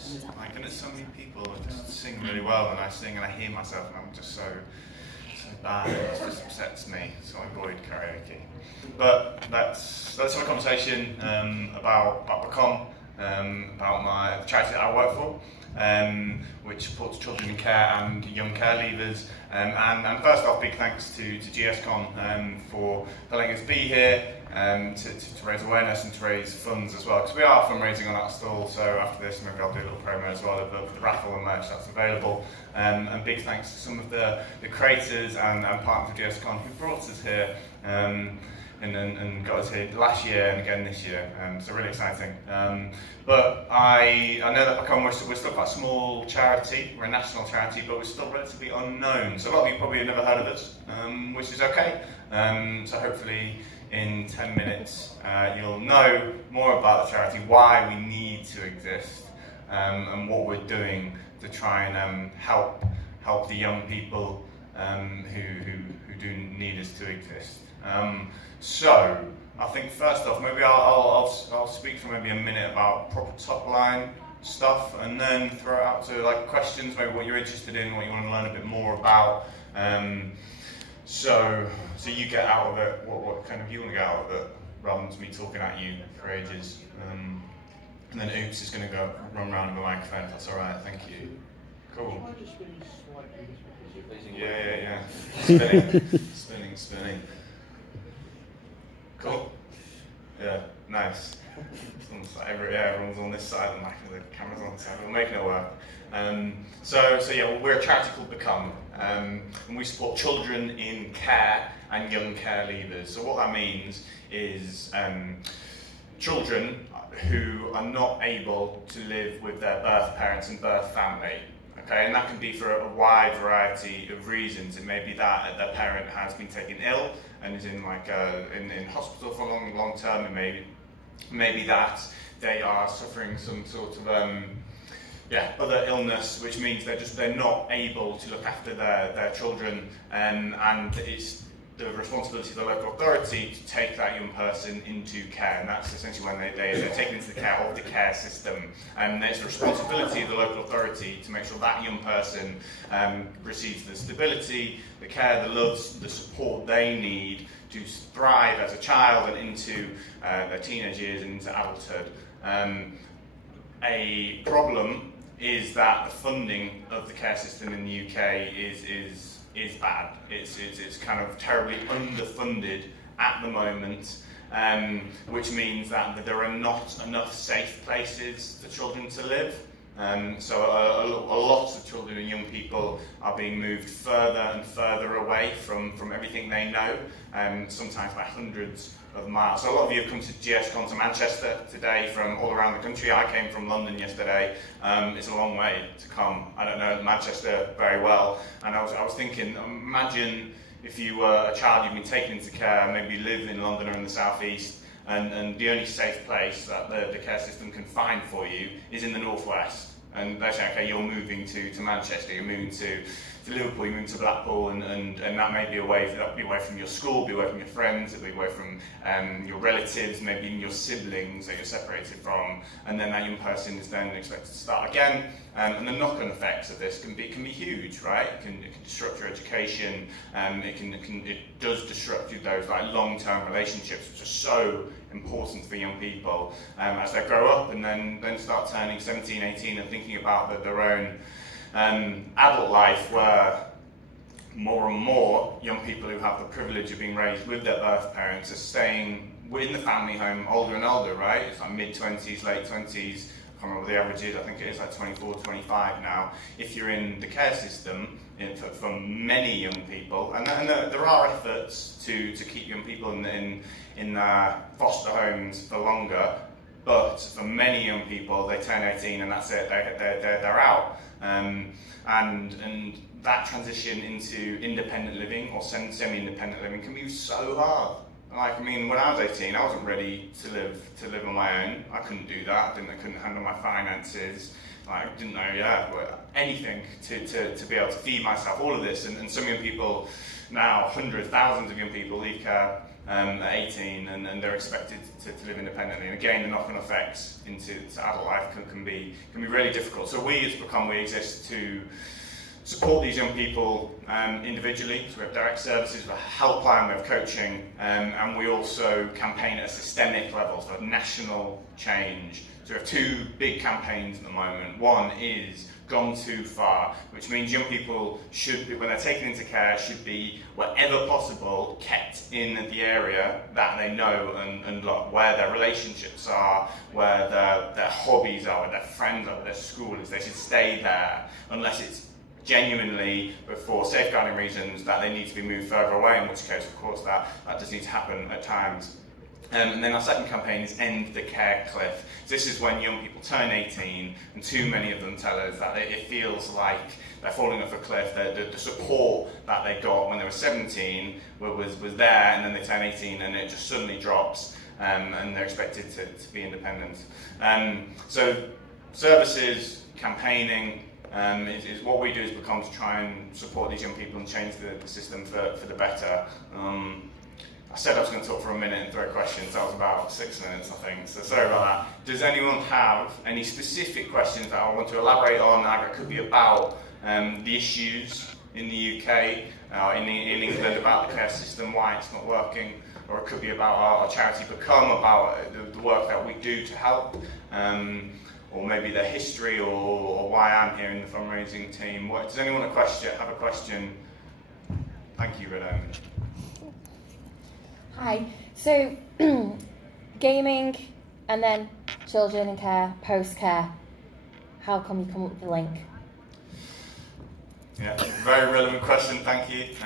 voice. Like, and there's so many people that just sing really well, and I sing and I hear myself, and I'm just so bad. It just upsets me. So I avoid karaoke. But let's have a conversation about Become, about the charity that I work for, which supports children in care and young care leavers. And first off, big thanks to GSCon for letting us be here to raise awareness and to raise funds as well, because we are fundraising on that stall. So after this, maybe I'll do a little promo as well of the raffle and merch that's available. And big thanks to some of the creators and partners of GSCon who brought us here and got us here last year and again this year. So really exciting. But I know that Become, we're still quite a small charity. We're a national charity, but we're still relatively unknown. So a lot of you probably have never heard of us, which is okay. So hopefully in 10 minutes you'll know more about the charity, why we need to exist, and what we're doing to try and help the young people who do need us to exist. So I think first off, maybe I'll speak for maybe a minute about proper top line stuff, and then throw it out to like questions, maybe what you're interested in, what you want to learn a bit more about. So you get out of it what kind of you want to get out of it, rather than me talking at you for ages. And then Oops is going to go run around with the microphone. If that's all right. Thank you. Cool. Yeah. Spinning. Cool. Yeah, nice. Everyone's on this side and the camera's on the side. We're making it work. We're a charity called Become, and we support children in care and young care leavers. So what that means is children who are not able to live with their birth parents and birth family. Okay, and that can be for a wide variety of reasons. It may be that their parent has been taken ill and is in in hospital for a long term. It may be that they are suffering some sort of other illness, which means they're not able to look after their children, and it's the responsibility of the local authority to take that young person into care, and that's essentially when they're taken into the care of the care system. And it's the responsibility of the local authority to make sure that young person receives the stability, the care, the love, the support they need to thrive as a child and into their teenage years and into adulthood. A problem is that the funding of the care system in the UK is bad. It's kind of terribly underfunded at the moment, which means that there are not enough safe places for children to live. So a lot of children and young people are being moved further and further away from everything they know, sometimes by hundreds of miles. So a lot of you have come to GSCon to Manchester today from all around the country. I came from London yesterday. It's a long way to come. I don't know Manchester very well, and I was thinking, imagine if you were a child, you've been taken into care, maybe you live in London or in the southeast, and the only safe place that the care system can find for you is in the northwest. And they say, okay, you're moving to Manchester, you're moving to Liverpool, you're moving to Blackpool, and that may be away from your school, be away from your friends, it'll be away from your relatives, maybe even your siblings that you're separated from, and then that young person is then expected to start again. And the knock-on effects of this can be huge, right? It can disrupt your education, it does disrupt those long-term relationships, which are so important for young people as they grow up and then start turning 17, 18 and thinking about their own adult life, where more and more young people who have the privilege of being raised with their birth parents are staying within the family home older and older, right? It's like mid-20s, late 20s. I can't remember what the average is. I think it is like 24, 25 now. If you're in the care system, for many young people, and there are efforts to keep young people in foster homes for longer, but for many young people, they turn 18 and that's it. They're out, and that transition into independent living or semi-independent living can be so hard. Like, I mean, when I was 18, I wasn't ready to live on my own. I couldn't do that. I couldn't handle my finances. I didn't know, anything to be able to feed myself. All of this, and some young people now, hundreds, thousands of young people leave care at 18, and they're expected to live independently. And again, the knock-on effects into adult life can be really difficult. So we as GSCon, we exist to support these young people individually. So we have direct services, we have helpline, we have coaching, and we also campaign at a systemic level, so national change. So we have two big campaigns at the moment. One is Gone Too Far, which means young people should be, when they're taken into care, should be, wherever possible, kept in the area that they know and love, where their relationships are, where their hobbies are, where their friends are, where their school is. They should stay there unless it's genuinely, for safeguarding reasons, that they need to be moved further away, in which case, of course, that does need to happen at times. And then our second campaign is End the Care Cliff. This is when young people turn 18, and too many of them tell us that it feels like they're falling off a cliff. The support that they got when they were 17 was there, and then they turn 18 and it just suddenly drops, and they're expected to be independent. So services, campaigning, is what we do as GSCon to try and support these young people and change the system for the better. I said I was going to talk for a minute and throw questions. That was about 6 minutes, I think. So sorry about that. Does anyone have any specific questions that I want to elaborate on? It could be about the issues in the UK, in England, about the care system, why it's not working, or it could be about our charity Become, about the work that we do to help, or maybe their history, or why I'm here in the fundraising team. Does anyone have a question? Thank you, Redon. Hi. So, gaming and then children in care, post-care. How come you come up with the link? Yeah, very relevant question. Thank you.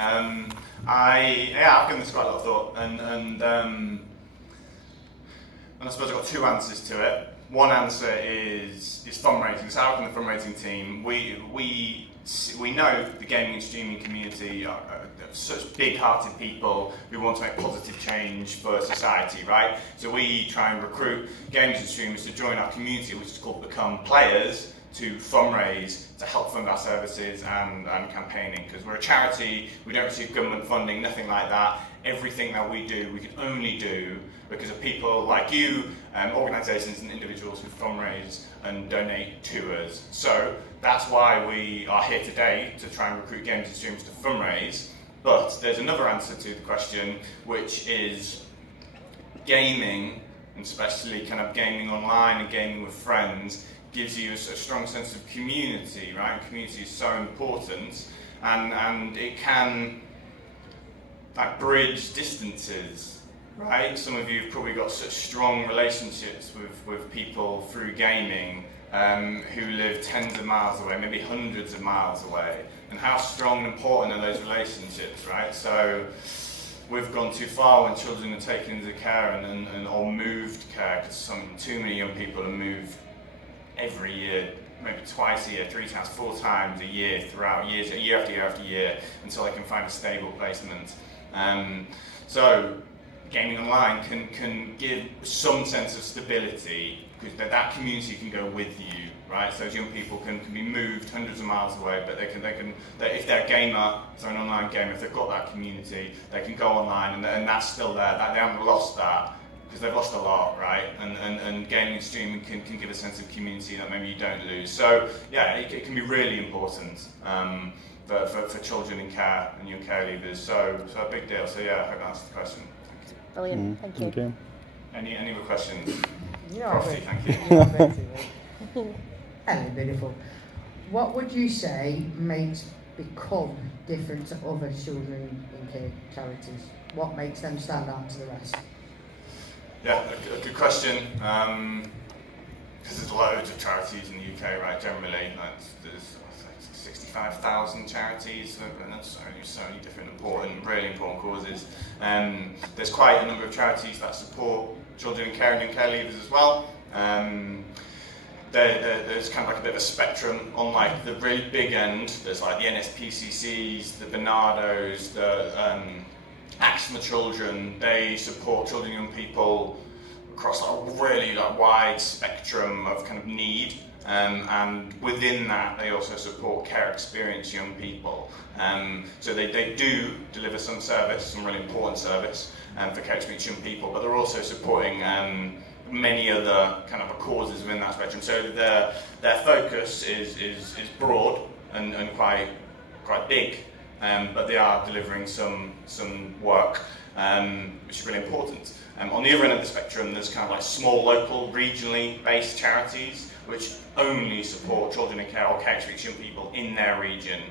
I've given this quite a lot of thought, and I suppose I've got two answers to it. One answer is fundraising. So, out in the fundraising team, we know the gaming and streaming community are such big-hearted people who want to make positive change for society, right? So we try and recruit gamers and streamers to join our community, which is called Become Players, to fundraise, to help fund our services and campaigning. Because we're a charity, we don't receive government funding, nothing like that. Everything that we do, we can only do because of people like you, organisations and individuals who fundraise and donate to us. So that's why we are here today, to try and recruit gamers and streamers to fundraise. But there's another answer to the question, which is gaming, and especially kind of gaming online and gaming with friends, gives you a strong sense of community, right? Community is so important, and it can bridge distances, right? Some of you have probably got such strong relationships with people through gaming who live tens of miles away, maybe hundreds of miles away. And how strong and important are those relationships, right? So we've gone too far when children are taken into care or moved care, because too many young people are moved every year, maybe twice a year, 3 times, 4 times a year throughout years, year after year after year, until they can find a stable placement. So gaming online can give some sense of stability, because that community can go with you, right? So those young people can be moved hundreds of miles away, but they can if they're a gamer, so an online gamer, if they've got that community, they can go online and that's still there. They haven't lost that, because they've lost a lot, right? And gaming and streaming can give a sense of community that maybe you don't lose. So yeah, it can be really important for children in care and young care leavers. So a big deal. So yeah, I hope that answers the question. Thank you. Brilliant. Thank you. Okay. Any other questions? Yeah, Thank you. Hello, beautiful. What would you say makes Become different to other children in care charities? What makes them stand out to the rest? Yeah, a good question. Because there's loads of charities in the UK, right? Generally, there's 65,000 charities, and that's so many different really important causes. There's quite a number of charities that support children in care and young care leavers as well. There's kind of like a bit of a spectrum. On like the really big end, there's like the NSPCCs, the Bernardos, the Action for Children, they support children and young people across a really wide spectrum of kind of need, and within that they also support care experience young people. So they do deliver some service, some really important service for care experience young people, but they're also supporting many other kind of causes within that spectrum. So their focus is broad and quite big, but they are delivering some work which is really important. On the other end of the spectrum, there's kind of like small, local, regionally based charities which only support children in care or care experience young people in their region,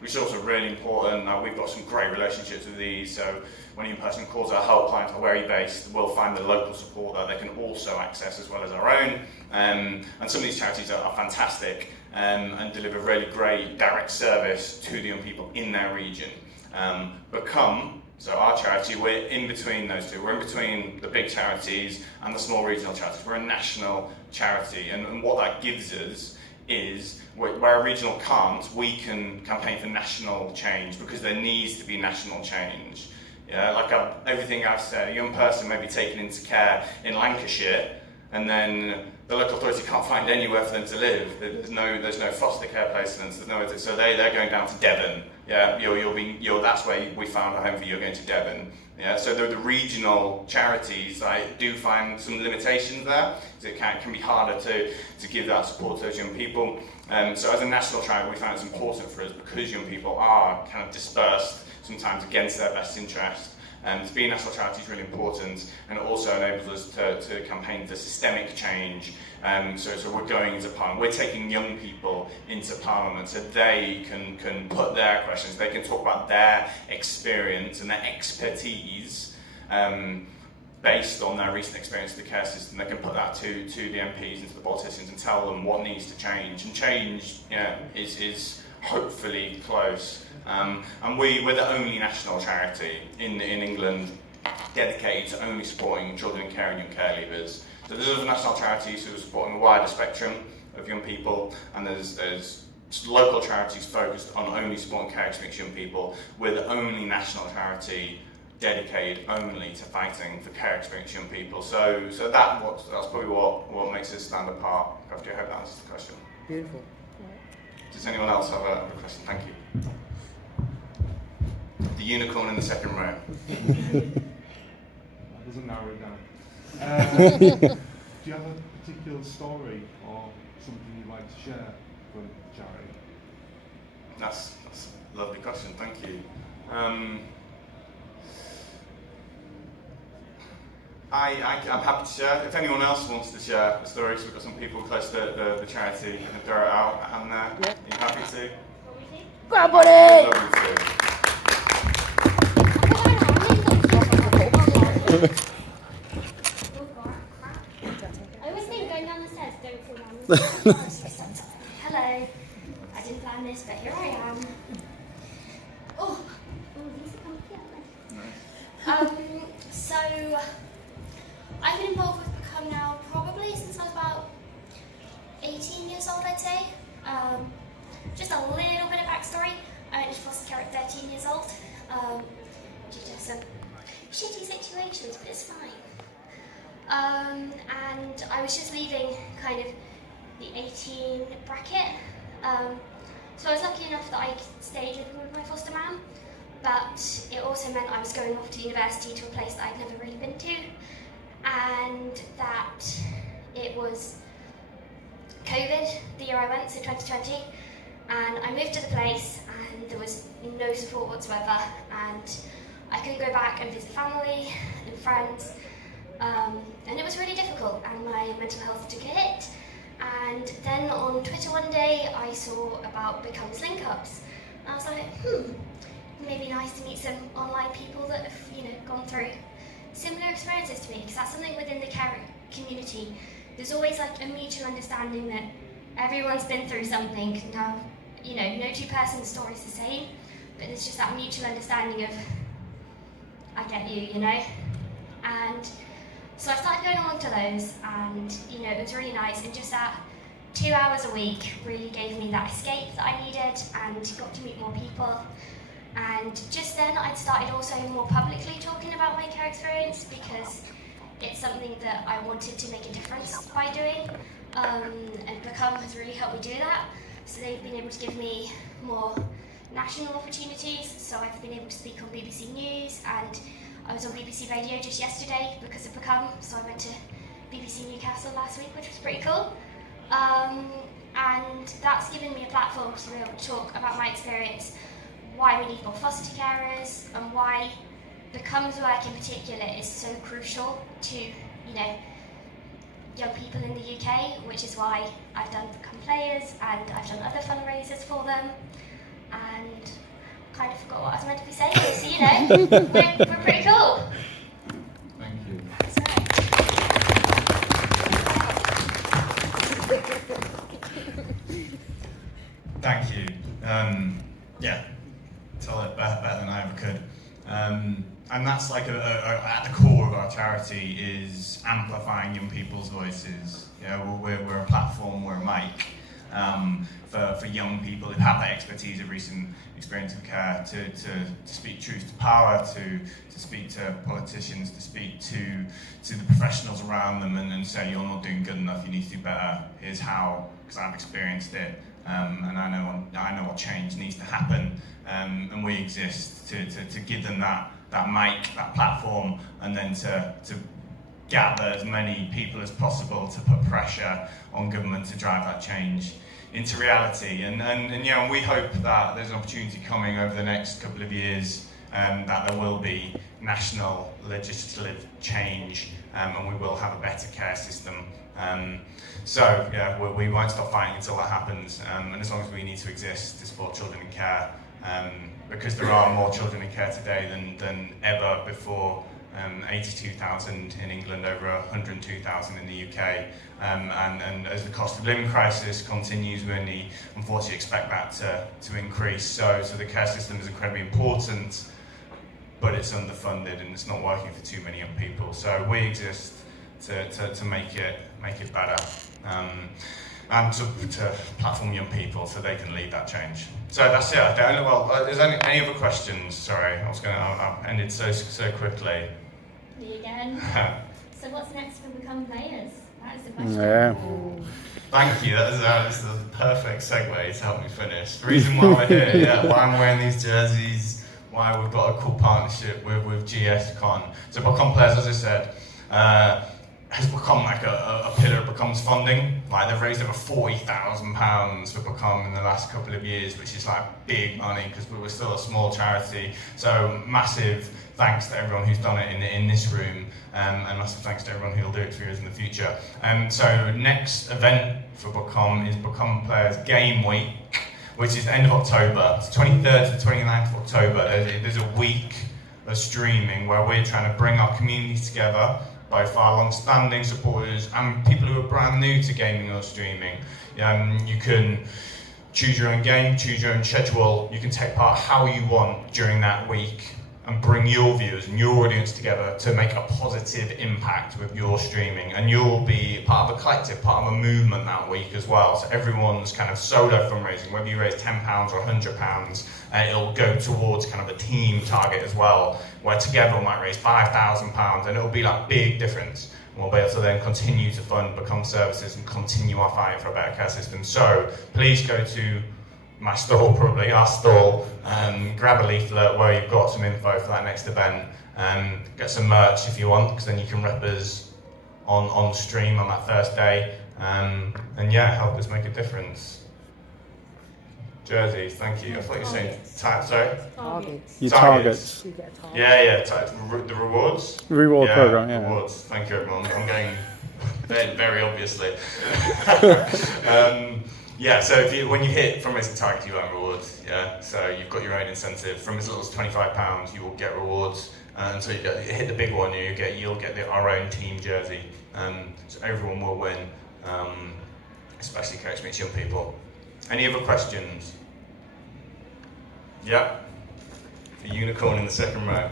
which is also really important. We've got some great relationships with these, so when a young person calls our helpline for where you're based, we'll find the local support that they can also access as well as our own. And some of these charities are fantastic and deliver really great direct service to the young people in their region. So our charity, we're in between those two. We're in between the big charities and the small regional charities. We're a national charity, and what that gives us is, where a regional can't, we can campaign for national change, because there needs to be national change. Yeah, like everything I've said, a young person may be taken into care in Lancashire, and then the local authority can't find anywhere for them to live. There's no foster care placements. There's nowhere to, so they're going down to Devon. Yeah, that's where we found a home for you. You're going to Devon. Yeah, so the regional charities, I do find some limitations there. So it can be harder to give that support to those young people. So as a national charity, we find it's important for us, because young people are kind of dispersed, sometimes against their best interest. To be a national charity is really important, and it also enables us to campaign for systemic change. So we're going into Parliament, we're taking young people into Parliament so they can put their questions, they can talk about their experience and their expertise based on their recent experience with the care system. They can put that to the MPs and to the politicians and tell them what needs to change. And change, is hopefully close. And we're the only national charity in England dedicated to only supporting children in care and young care leavers. So there's other national charities who are supporting a wider spectrum of young people, and there's local charities focused on only supporting care experience young people. We're the only national charity dedicated only to fighting for care experience young people. So that's probably what makes us stand apart. I hope that answers the question. Beautiful. Does anyone else have a question? Thank you. The unicorn in the second row. That doesn't narrow it down. Do you have a particular story or something you'd like to share for charity? That's a lovely question, thank you. I'm happy to share. If anyone else wants to share a story, so we've got some people close to the charity, you can throw it out. And are you happy to? Grab on it! Lovely to. I always think going down the stairs, don't fall down the stairs. Hello. I didn't plan this, but here I am. Oh, these are comfy, aren't they? So I've been involved with Become now probably since I was about 18 years old, I'd say. Just a little bit of backstory. I went into foster care at 13 years old. Due to some shitty situations, but it's fine. And I was just leaving kind of the 18 bracket. So I was lucky enough that I stayed living with my foster mum, but it also meant I was going off to university to a place that I'd never really been to, and that it was COVID, the year I went, so 2020, and I moved to the place and there was no support whatsoever, and I couldn't go back and visit family and friends, and it was really difficult, and my mental health took a hit. And then on Twitter one day I saw about Become's link-ups, and I was like, maybe nice to meet some online people that have gone through similar experiences to me, because that's something within the care community. There's always like a mutual understanding that everyone's been through something. Now, no two person's story is the same, but there's just that mutual understanding of, I get you, And so I started going along to those, and it was really nice, and just that 2 hours a week really gave me that escape that I needed, and got to meet more people. And just then I'd started also more publicly talking about my care experience because it's something that I wanted to make a difference by doing, and Become has really helped me do that. So they've been able to give me more national opportunities, so I've been able to speak on BBC News, and I was on BBC Radio just yesterday because of Become, so I went to BBC Newcastle last week, which was pretty cool. And that's given me a platform to be able to talk about my experience, why we need more foster carers, and why Become's work in particular is so crucial to, young people in the UK, which is why I've done Become Players and I've done other fundraisers for them. And kind of forgot what I was meant to be saying, so we're pretty cool. Thank you. That's right. Thank you. Yeah, tell it better than I ever could. And that's like at the core of our charity is amplifying young people's voices. We're a platform, we're a mic for young people who have that expertise of recent experience of care to speak truth to power, to speak to politicians, to speak to the professionals around them and say, you're not doing good enough, you need to do better, here's how, because I've experienced it, and I know what change needs to happen, and we exist to give them that mic, that platform, and then to gather as many people as possible to put pressure on government to drive that change into reality. And we hope that there's an opportunity coming over the next couple of years that there will be national legislative change, and we will have a better care system. We won't stop fighting until that happens, and as long as we need to exist to support children in care, because there are more children in care today than ever before. 82,000 in England, over 102,000 in the UK, and as the cost of living crisis continues, we only unfortunately expect that to increase. So the care system is incredibly important, but it's underfunded and it's not working for too many young people. So we exist to make it better. And to platform young people so they can lead that change. So that's it. Is there any other questions? Sorry, I ended so quickly. Me again. So what's next for Become Players? That is the question. Yeah. Thank you. That is the perfect segue to help me finish. The reason why we're here, why I'm wearing these jerseys, why we've got a cool partnership with GSCon. So Become Players, as I said, has become like a pillar of Become's funding. Like they've raised over £40,000 for Become in the last couple of years, which is like big money because we were still a small charity. So massive thanks to everyone who's done it in this room, and massive thanks to everyone who'll do it for us in the future. So next event for Become is Become Players Game Week, which is the end of October. It's 23rd to 29th of October. There's a week of streaming where we're trying to bring our community together, both our long-standing supporters and people who are brand new to gaming or streaming. You can choose your own game, choose your own schedule. You can take part how you want during that week and bring your viewers and your audience together to make a positive impact with your streaming. And you'll be part of a collective, part of a movement that week as well. So everyone's kind of solo fundraising, whether you raise £10 or £100, it'll go towards kind of a team target as well, where together we might raise £5,000, and it'll be like big difference. And we'll be able to then continue to fund Become services and continue our fight for a better care system. So please go to my stall, probably, our stall, grab a leaflet where you've got some info for that next event, get some merch if you want, because then you can rep us on stream on that first day, and help us make a difference. Jerseys, thank you. I thought you were saying sorry? Targets. Your targets. You get a target. Yeah, the rewards? Reward program, yeah. Rewards, thank you everyone. I'm going very obviously. So when you hit from as a target, you earn rewards. Yeah, so you've got your own incentive. From as little as £25, you will get rewards. Until you hit the big one, you'll get our own team jersey. So everyone will win, especially care experience young people. Any other questions? Yeah. The unicorn in the second row.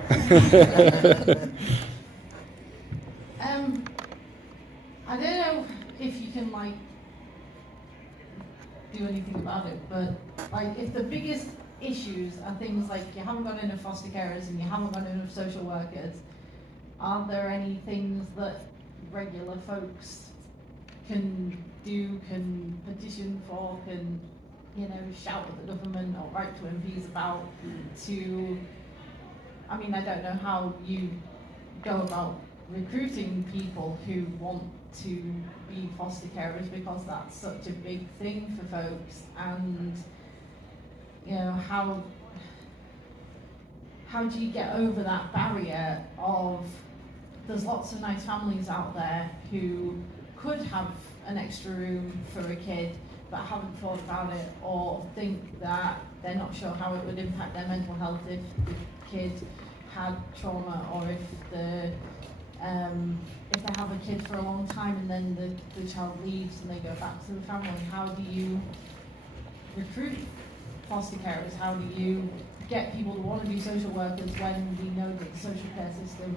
I don't know if you can do anything about it, but if the biggest issues are things like you haven't got enough foster carers and you haven't got enough social workers. Are there any things that regular folks can do, can petition for, can, you know, shout at the government or write to MPs about to, I mean, I don't know how you go about recruiting people who want to be foster carers, because that's such a big thing for folks, and you know, how do you get over that barrier of there's lots of nice families out there who could have an extra room for a kid but haven't thought about it, or think that they're not sure how it would impact their mental health if the kid had trauma, or if they have a kid for a long time and then the child leaves and they go back to the family. How do you recruit foster carers? How do you get people to want to be social workers when we know that the social care system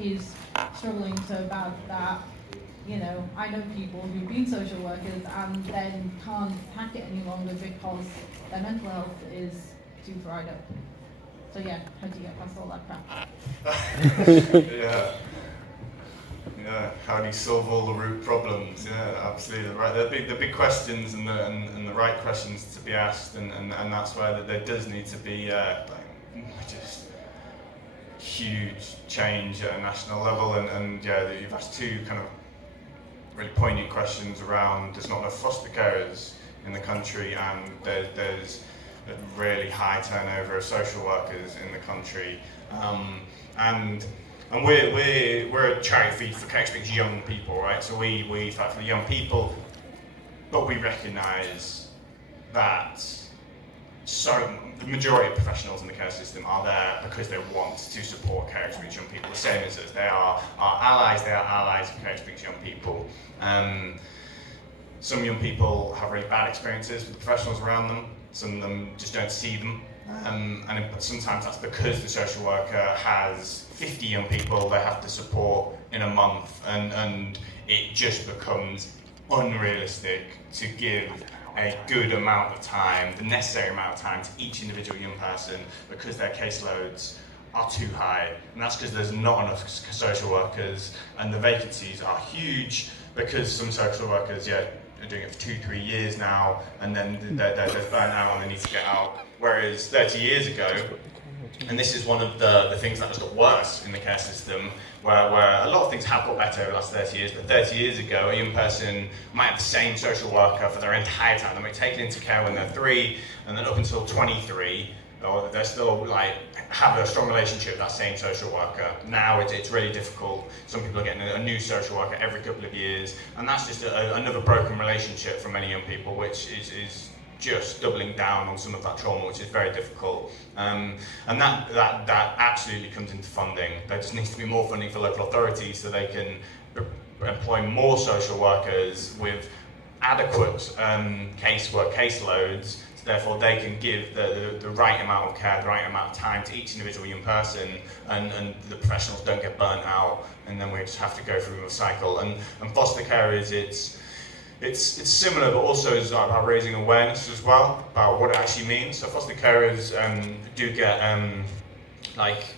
is struggling so bad that, you know, I know people who've been social workers and then can't hack it any longer because their mental health is too fried up. So yeah, how do you get past all that crap? Yeah, how do you solve all the root problems? Yeah, absolutely right. The big questions and the right questions to be asked, and that's where there does need to be just huge change at a national level. And yeah, you've asked two kind of really poignant questions around there's not enough foster carers in the country, and there's a really high turnover of social workers in the country, and we're a charity for care experience young people, right? So we fight for the young people, but we recognise that the majority of professionals in the care system are there because they want to support care experience young people, the same as us. They are our allies, they are allies of care experience young people. Some young people have really bad experiences with the professionals around them, some of them just don't see them. And sometimes that's because the social worker has 50 young people they have to support in a month, and it just becomes unrealistic to give a good amount of time, the necessary amount of time, to each individual young person because their caseloads are too high. And that's because there's not enough social workers, and the vacancies are huge because some social workers are doing it for 2-3 years now, and then they're burnt out and they need to get out. Whereas 30 years ago, and this is one of the things that has got worse in the care system, where a lot of things have got better over the last 30 years, but 30 years ago, a young person might have the same social worker for their entire time. They might take it into care when they're 3, and then up until 23, or they're still have a strong relationship with that same social worker. Now it's really difficult. Some people are getting a new social worker every couple of years, and that's just another broken relationship for many young people, which is just doubling down on some of that trauma, which is very difficult. And that absolutely comes into funding. There just needs to be more funding for local authorities so they can employ more social workers with adequate caseloads, so therefore they can give the right amount of care, the right amount of time to each individual young person, and the professionals don't get burnt out, and then we just have to go through a cycle. And foster care it's similar, but also is about raising awareness as well about what it actually means. So foster carers do get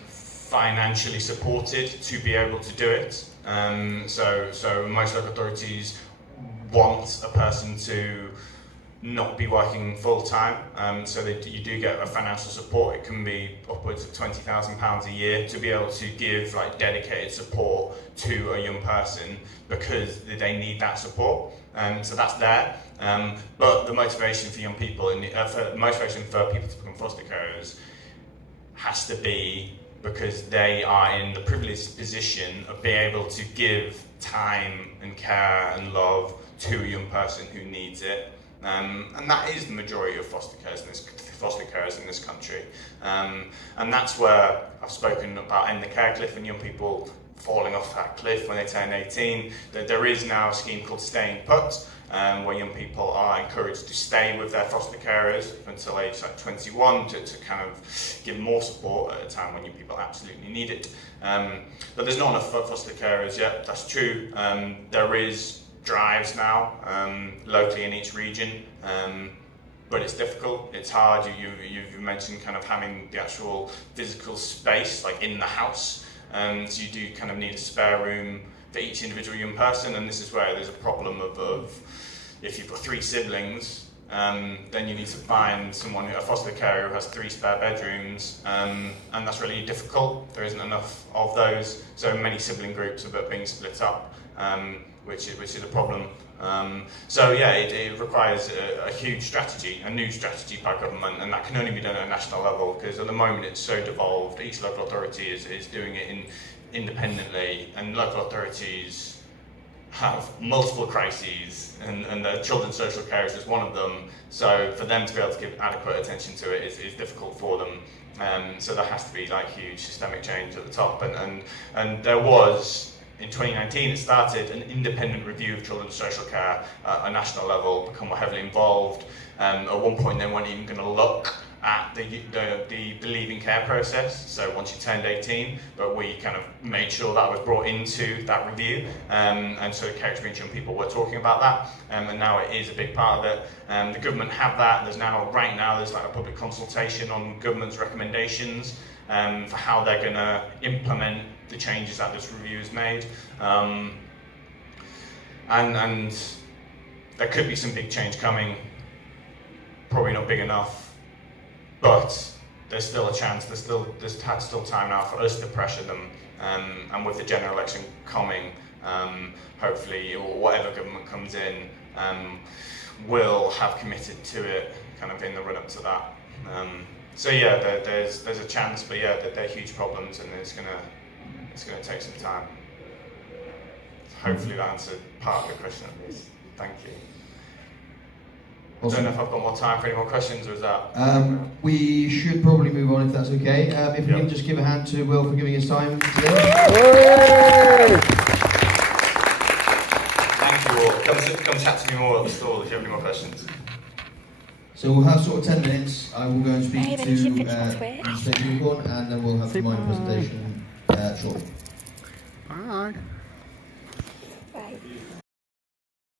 financially supported to be able to do it. So most local authorities want a person to not be working full time, so that you do get a financial support. It can be upwards of £20,000 a year to be able to give dedicated support to a young person because they need that support. So that's there. But the motivation for young people, and the motivation for people to become foster carers, has to be because they are in the privileged position of being able to give time and care and love to a young person who needs it. And that is the majority of foster carers in this country. And that's where I've spoken about ending the care cliff and young people falling off that cliff when they turn 18. That there is now a scheme called Staying Put, where young people are encouraged to stay with their foster carers until age 21 to kind of give more support at a time when young people absolutely need it. But there's not enough foster carers yet, that's true. There is drives now locally in each region but it's difficult, it's hard. You've mentioned kind of having the actual physical space, like in the house. So you do kind of need a spare room for each individual young person, and this is where there's a problem of if you've got 3 siblings, then you need to find someone, a foster carer who has 3 spare bedrooms, and that's really difficult. There isn't enough of those, so many sibling groups are being split up, which is a problem. So yeah, it requires a huge strategy, a new strategy by government, and that can only be done at a national level, because at the moment it's so devolved. Each local authority is doing it independently, and local authorities have multiple crises, and the children's social care is just one of them. So for them to be able to give adequate attention to it is difficult for them. So there has to be like huge systemic change at the top, and there was, in 2019, it started an independent review of children's social care at a national level, become more heavily involved. At one point, they weren't even going to look at the leaving care process, so once you turned 18, but we kind of made sure that was brought into that review, and so care experience young people were talking about that, and now it is a big part of it. The government have that. Right now there's like a public consultation on government's recommendations for how they're going to implement the changes that this review has made, and there could be some big change coming, probably not big enough, but there's still a chance, there's still time now for us to pressure them, and with the general election coming, hopefully, or whatever government comes in, will have committed to it kind of in the run-up to that. So yeah, there's a chance, but yeah, they're huge problems, and it's gonna take some time. Hopefully that answered part of the question at least. Thank you. Awesome. I don't know if I've got more time for any more questions, or is that? We should probably move on if that's okay. If we can just give a hand to Will for giving his time today. Thank you all. Come chat to me more at the stall if you have any more questions. So we'll have sort of 10 minutes. I will go and speak Hey, to then you should pitch on Twitch. State Unicorn, and then we'll have my presentation shortly. Bye. Right.